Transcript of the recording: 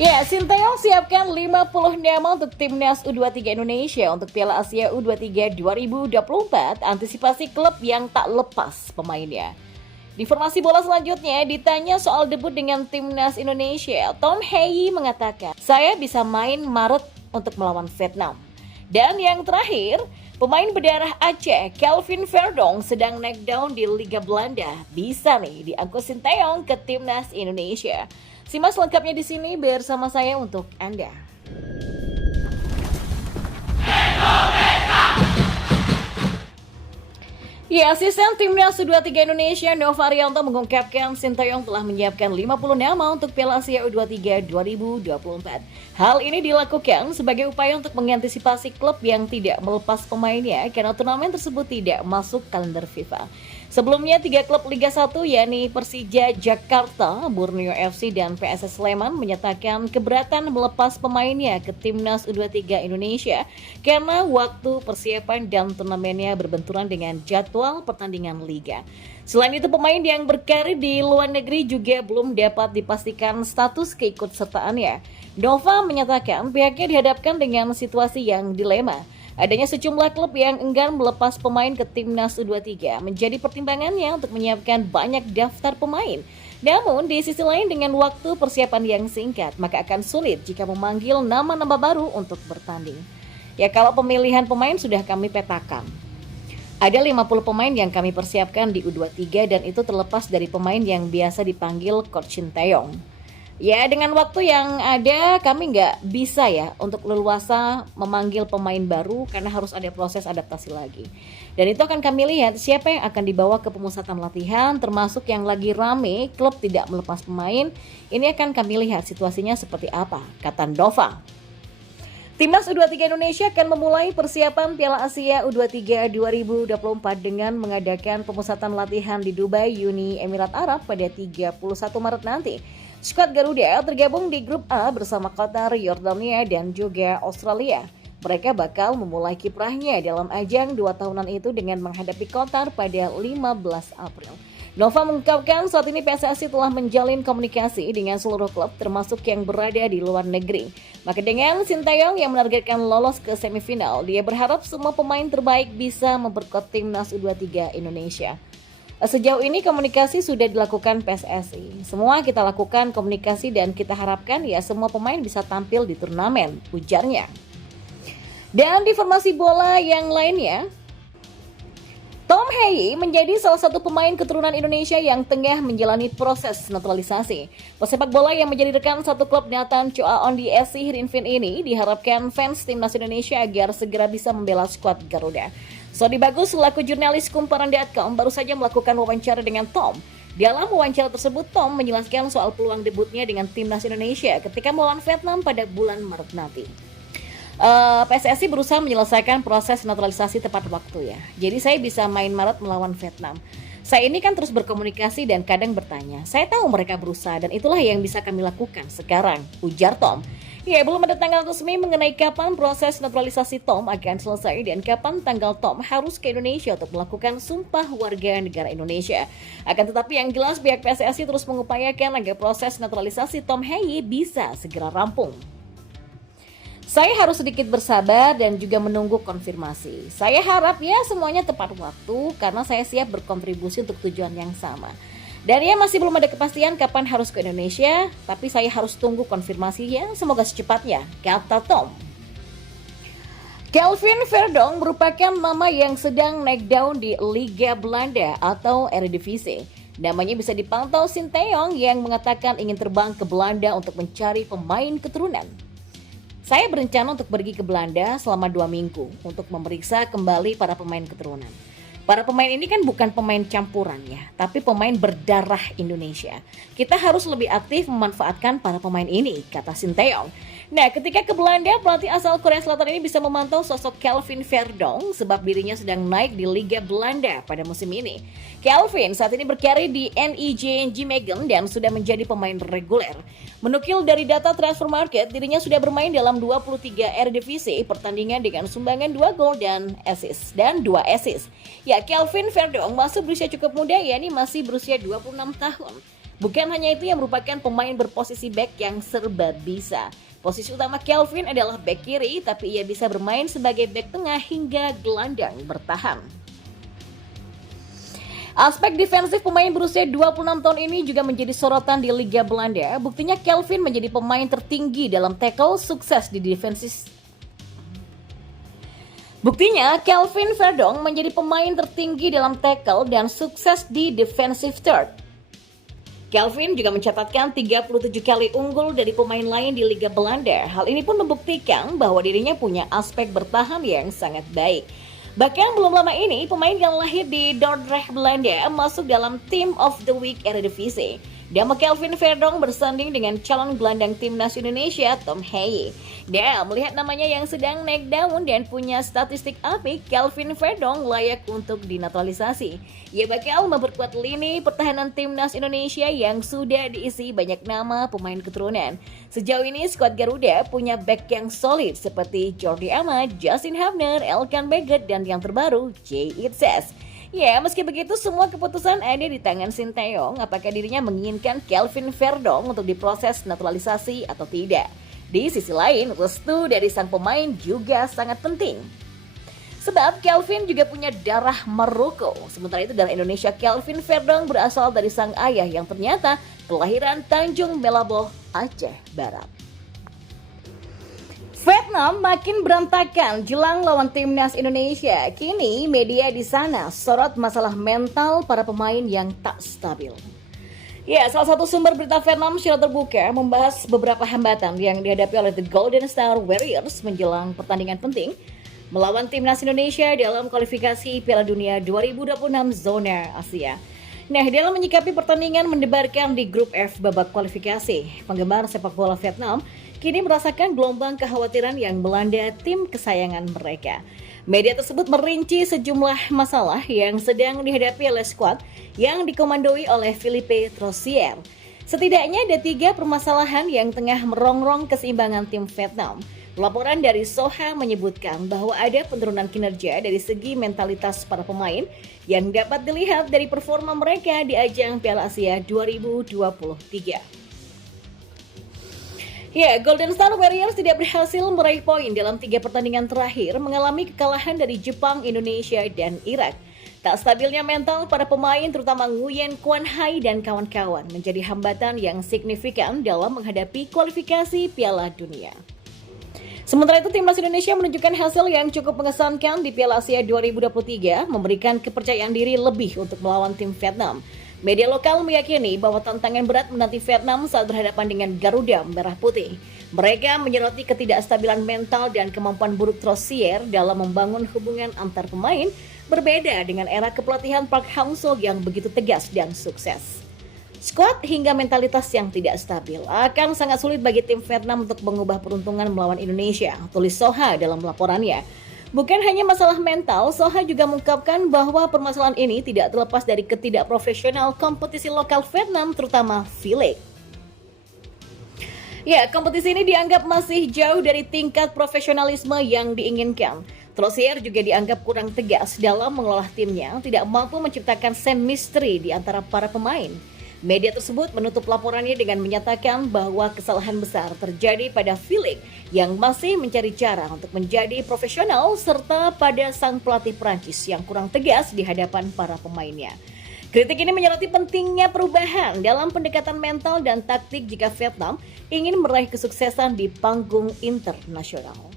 Ya, Sinteyong siapkan 50 nama untuk Timnas U23 Indonesia untuk Piala Asia U23 2024, antisipasi klub yang tak lepas pemainnya. Di informasi bola selanjutnya, ditanya soal debut dengan Timnas Indonesia, Tom Hei mengatakan, saya bisa main Maret untuk melawan Vietnam. Dan yang terakhir, pemain berdarah Aceh, Kelvin Verdong sedang naik daun di Liga Belanda. Bisa nih diangkut Sinteyong ke Timnas Indonesia. Simak lengkapnya di sini bersama saya untuk Anda. Ya, asisten Timnas U23 Indonesia Nova Arianto mengungkapkan Sinteyong telah menyiapkan 50 nama untuk Piala Asia U23 2024. Hal ini dilakukan sebagai upaya untuk mengantisipasi klub yang tidak melepas pemainnya karena turnamen tersebut tidak masuk kalender FIFA. Sebelumnya, 3 klub Liga 1 yakni Persija Jakarta, Borneo FC, dan PSS Sleman menyatakan keberatan melepas pemainnya ke Timnas U23 Indonesia karena waktu persiapan dan turnamennya berbenturan dengan jadwal pertandingan Liga. Selain itu, pemain yang berkarir di luar negeri juga belum dapat dipastikan status keikutsertaannya. Nova menyatakan pihaknya dihadapkan dengan situasi yang dilema. Adanya sejumlah klub yang enggan melepas pemain ke Timnas U23 menjadi pertimbangannya untuk menyiapkan banyak daftar pemain. Namun, di sisi lain dengan waktu persiapan yang singkat, maka akan sulit jika memanggil nama-nama baru untuk bertanding. Ya, kalau pemilihan pemain sudah kami petakan. Ada 50 pemain yang kami persiapkan di U23 dan itu terlepas dari pemain yang biasa dipanggil Coach Sinteyong. Ya, dengan waktu yang ada kami nggak bisa ya untuk leluasa memanggil pemain baru karena harus ada proses adaptasi lagi. Dan itu akan kami lihat siapa yang akan dibawa ke pemusatan latihan, termasuk yang lagi rame, klub tidak melepas pemain. Ini akan kami lihat situasinya seperti apa, kata Nova. Timnas U23 Indonesia akan memulai persiapan Piala Asia U23 2024 dengan mengadakan pemusatan latihan di Dubai, Uni Emirat Arab pada 31 Maret nanti. Skuad Garuda tergabung di grup A bersama Qatar, Yordania, dan juga Australia. Mereka bakal memulai kiprahnya dalam ajang 2 tahunan itu dengan menghadapi Qatar pada 15 April. Nova mengungkapkan saat ini PSSI telah menjalin komunikasi dengan seluruh klub termasuk yang berada di luar negeri. Maka dengan Sinteyong yang menargetkan lolos ke semifinal, dia berharap semua pemain terbaik bisa memperkuat Timnas U23 Indonesia. Sejauh ini komunikasi sudah dilakukan PSSI. Semua kita lakukan komunikasi dan kita harapkan ya semua pemain bisa tampil di turnamen, ujarnya. Dan di informasi bola yang lainnya, Tom Hei menjadi salah satu pemain keturunan Indonesia yang tengah menjalani proses naturalisasi. Pesepak bola yang menjadi rekan satu klub Nathan Choa Ondi SC Rinvin ini diharapkan fans Timnas Indonesia agar segera bisa membela skuad Garuda. Sodi Bagus selaku jurnalis Kumparan.com baru saja melakukan wawancara dengan Tom. Dalam wawancara tersebut, Tom menjelaskan soal peluang debutnya dengan Timnas Indonesia ketika melawan Vietnam pada bulan Maret nanti. PSSI berusaha menyelesaikan proses naturalisasi tepat waktu ya. Jadi saya bisa main Maret melawan Vietnam. Saya ini kan terus berkomunikasi dan kadang bertanya. Saya tahu mereka berusaha dan itulah yang bisa kami lakukan sekarang, ujar Tom. Ya, belum ada tanggal resmi mengenai kapan proses naturalisasi Tom akan selesai dan kapan tanggal Tom harus ke Indonesia untuk melakukan sumpah warga negara Indonesia. Akan tetapi yang jelas pihak PSSI terus mengupayakan agar proses naturalisasi Tom Hei bisa segera rampung. Saya harus sedikit bersabar dan juga menunggu konfirmasi. Saya harap ya semuanya tepat waktu karena saya siap berkontribusi untuk tujuan yang sama. Dan ya masih belum ada kepastian kapan harus ke Indonesia, tapi saya harus tunggu konfirmasinya, semoga secepatnya, kata Tom. Kelvin Verdong merupakan nama yang sedang naik daun di Liga Belanda atau Eredivisie. Namanya bisa dipantau Sinteyong yang mengatakan ingin terbang ke Belanda untuk mencari pemain keturunan. Saya berencana untuk pergi ke Belanda selama 2 minggu untuk memeriksa kembali para pemain keturunan. Para pemain ini kan bukan pemain campuran ya, tapi pemain berdarah Indonesia. Kita harus lebih aktif memanfaatkan para pemain ini, kata Sinteyong. Nah, ketika ke Belanda, pelatih asal Korea Selatan ini bisa memantau sosok Kelvin Verdong sebab dirinya sedang naik di Liga Belanda pada musim ini. Kelvin saat ini berkarir di NEC Nijmegen dan sudah menjadi pemain reguler. Menukil dari data transfer market, dirinya sudah bermain dalam 23 Eredivisie pertandingan dengan sumbangan 2 gol dan 2 assist. Ya, Kelvin Verdong masih berusia cukup muda, yakni masih berusia 26 tahun. Bukan hanya itu, yang merupakan pemain berposisi back yang serba bisa. Posisi utama Kelvin adalah back kiri, tapi ia bisa bermain sebagai back tengah hingga gelandang bertahan. Aspek defensif pemain berusia 26 tahun ini juga menjadi sorotan di Liga Belanda. Buktinya Kelvin menjadi pemain tertinggi dalam tackle, sukses di defensive. Buktinya, Kelvin Verdong menjadi pemain tertinggi dalam tackle dan sukses di defensive third. Kelvin juga mencatatkan 37 kali unggul dari pemain lain di Liga Belanda. Hal ini pun membuktikan bahwa dirinya punya aspek bertahan yang sangat baik. Bahkan belum lama ini, pemain yang lahir di Dordrecht, Belanda masuk dalam Team of the Week Eredivisie. Nama Kelvin Verdong bersanding dengan calon gelandang timnas Indonesia Tom Haye. Dan melihat namanya yang sedang naik daun dan punya statistik apik, Kelvin Verdong layak untuk dinaturalisasi. Ia bakal memperkuat lini pertahanan timnas Indonesia yang sudah diisi banyak nama pemain keturunan. Sejauh ini skuad Garuda punya back yang solid seperti Jordi Amat, Justin Hubner, Elkan Baggett, dan yang terbaru Jay Itzes. Ya, meski begitu semua keputusan ada di tangan Sinteyong apakah dirinya menginginkan Kelvin Verdong untuk diproses naturalisasi atau tidak. Di sisi lain, restu dari sang pemain juga sangat penting. Sebab Kelvin juga punya darah Maroko. Sementara itu darah Indonesia, Kelvin Verdong berasal dari sang ayah yang ternyata kelahiran Tanjung Melaboh, Aceh Barat. Vietnam makin berantakan jelang lawan timnas Indonesia. Kini media di sana sorot masalah mental para pemain yang tak stabil. Ya, salah satu sumber berita Vietnam secara terbuka membahas beberapa hambatan yang dihadapi oleh The Golden Star Warriors menjelang pertandingan penting melawan timnas Indonesia dalam kualifikasi Piala Dunia 2026 zona Asia. Nah, dalam menyikapi pertandingan mendebarkan di grup F babak kualifikasi, penggemar sepak bola Vietnam kini merasakan gelombang kekhawatiran yang melanda tim kesayangan mereka. Media tersebut merinci sejumlah masalah yang sedang dihadapi oleh skuad yang dikomandoi oleh Philippe Troussier. Setidaknya ada 3 permasalahan yang tengah merongrong keseimbangan tim Vietnam. Laporan dari Soha menyebutkan bahwa ada penurunan kinerja dari segi mentalitas para pemain yang dapat dilihat dari performa mereka di ajang Piala Asia 2023. Ya, Golden Star Warriors tidak berhasil meraih poin dalam 3 pertandingan terakhir, mengalami kekalahan dari Jepang, Indonesia, dan Irak. Tak stabilnya mental para pemain terutama Nguyen Quan Hai dan kawan-kawan menjadi hambatan yang signifikan dalam menghadapi kualifikasi Piala Dunia. Sementara itu, timnas Indonesia menunjukkan hasil yang cukup mengesankan di Piala Asia 2023, memberikan kepercayaan diri lebih untuk melawan tim Vietnam. Media lokal meyakini bahwa tantangan berat menanti Vietnam saat berhadapan dengan Garuda Merah Putih. Mereka menyoroti ketidakstabilan mental dan kemampuan buruk Troussier dalam membangun hubungan antar pemain, berbeda dengan era kepelatihan Park Hang-seo yang begitu tegas dan sukses. Skuad hingga mentalitas yang tidak stabil akan sangat sulit bagi tim Vietnam untuk mengubah peruntungan melawan Indonesia, tulis Soha dalam laporannya. Bukan hanya masalah mental, Soha juga mengungkapkan bahwa permasalahan ini tidak terlepas dari ketidakprofesional kompetisi lokal Vietnam, terutama V-League. Ya, kompetisi ini dianggap masih jauh dari tingkat profesionalisme yang diinginkan. Troussier juga dianggap kurang tegas dalam mengelola timnya, tidak mampu menciptakan scene misteri di antara para pemain. Media tersebut menutup laporannya dengan menyatakan bahwa kesalahan besar terjadi pada V-League yang masih mencari cara untuk menjadi profesional serta pada sang pelatih Prancis yang kurang tegas di hadapan para pemainnya. Kritik ini menyoroti pentingnya perubahan dalam pendekatan mental dan taktik jika Vietnam ingin meraih kesuksesan di panggung internasional.